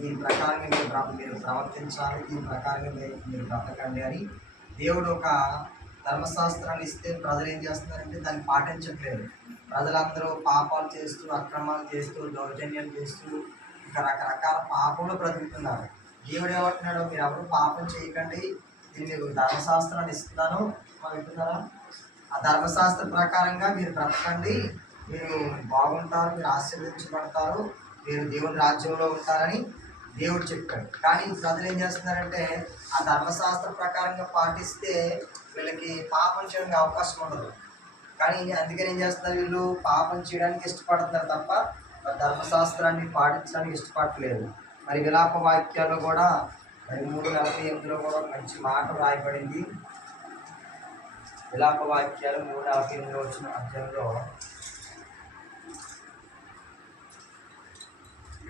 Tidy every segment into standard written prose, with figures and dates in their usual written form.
దీని ప్రకారంగా మీరు ప్రవర్తించాలి, దీని ప్రకారంగా మీరు బ్రతకండి అని దేవుడు ఒక ధర్మశాస్త్రాన్ని ఇస్తే ప్రజలు ఏం చేస్తున్నారంటే దాన్ని పాటించట్లేదు. ప్రజలందరూ పాపాలు చేస్తూ, అక్రమాలు చేస్తూ, దౌర్జన్యాలు చేస్తూ, ఇంకా రకరకాల పాపంలో బ్రతుకుతున్నారు. దేవుడు ఏమంటున్నాడు, మీరు ఎవరు పాపం చేయకండి, నేను మీకు ధర్మశాస్త్రాన్ని ఇస్తున్నాను వింటున్నారా? ఆ ధర్మశాస్త్ర ప్రకారంగా మీరు బ్రతకండి, మీరు బాగుంటారు, మీరు ఆశీర్వదించబడతారు, మీరు దేవుని రాజ్యంలో ఉంటారని దేవుడు చెప్పాడు. కానీ ప్రజలు ఏం చేస్తున్నారంటే ఆ ధర్మశాస్త్ర ప్రకారంగా పాటిస్తే వీళ్ళకి పాపం చేయడానికి అవకాశం ఉండదు. కానీ అందుకని ఏం చేస్తున్నారు, వీళ్ళు పాపం చేయడానికి ఇష్టపడుతున్నారు తప్ప ధర్మశాస్త్రాన్ని పాటించడానికి ఇష్టపడట్లేదు. మరి విలాప వాక్యాల్లో కూడా మరి 3:48 కూడా మంచి మాట రాయబడింది. విలాప వాక్యాలు 3:48 వచ్చిన అధ్యాయంలో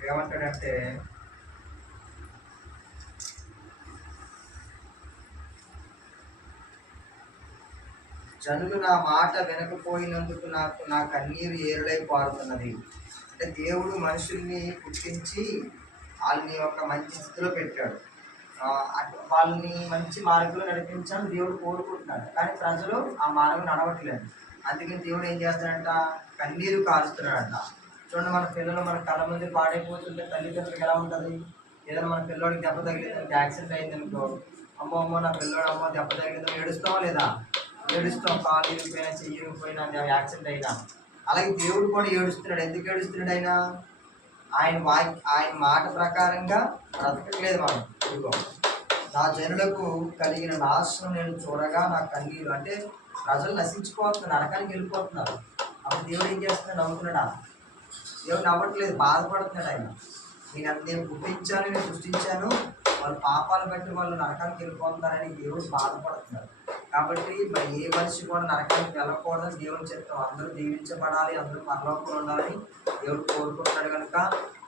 ఏమంటాడంటే, జనులు నా మాట వినకపోయినందుకు నా కన్నీరు ఏరులై పారుతున్నది. అంటే దేవుడు మనుషుల్ని పుట్టించి వాళ్ళని ఒక మంచి స్థితిలో పెట్టాడు, వాళ్ళని మంచి మార్గంలో నడిపించాలని దేవుడు కోరుకుంటున్నాడు. కానీ ప్రజలు ఆ మార్గం నడవట్లేదు. అందుకని దేవుడు ఏం చేస్తాడంట, కన్నీరు కారుస్తున్నాడంట. చూడండి, మన పిల్లలు మన కళ్ళ ముందు పాడైపోతుంటే తల్లిదండ్రులకు ఎలా ఉంటుంది? ఏదైనా మన పిల్లోడికి దెబ్బ తగిలిందంటే, యాక్సిడెంట్ అయిందనుకో, అమ్మో నా పిల్లోడు అమ్మో దెబ్బ తగిలిందో ఏడుస్తావా లేదా? ఏడుస్తాం, కాలు ఇరిగిపోయినా, చెయ్యి ఇరిగిపోయినా, యాక్సిడెంట్ అయినా. అలాగే దేవుడు కూడా ఏడుస్తున్నాడు. ఎందుకు ఏడుస్తున్నాడు? ఆయన మాట ప్రకారంగా బ్రతకట్లేదు మనం. ఇదిగో, నా జనులకు కలిగిన నాశనం నేను చూడగా నా కన్నీరు. అంటే ప్రజలు నశించిపోతున్నారు, నరకానికి వెళ్ళిపోతున్నారు. అప్పుడు దేవుడు ఏం చేస్తున్నాడు? నవ్వుతున్నాడా? దేవుడు నవ్వట్లేదు, బాధపడుతున్నాడు. నేను పుట్టించాను, నేను సృష్టించాను, వాళ్ళు పాపాలు బట్టి వాళ్ళు నరకానికి వెళ్ళిపోతున్నారని దేవుడు బాధపడుతున్నారు. కాబట్టి మరి ఏ మనిషి కూడా నరకానికి వెళ్ళకూడదని దేవుని చెప్తాం. అందరూ దీవించబడాలి, అందరూ పరలోకంలో ఉండాలని దేవుడు కోరుకుంటున్నాడు. కనుక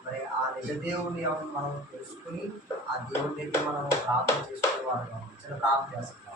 మరి ఆ నిజ దేవుడిని మనం తెలుసుకుని ఆ దేవుడి దగ్గర మనం ప్రార్థన చేసుకునే వాళ్ళు చిన్న ప్రార్థన చేస్తాం.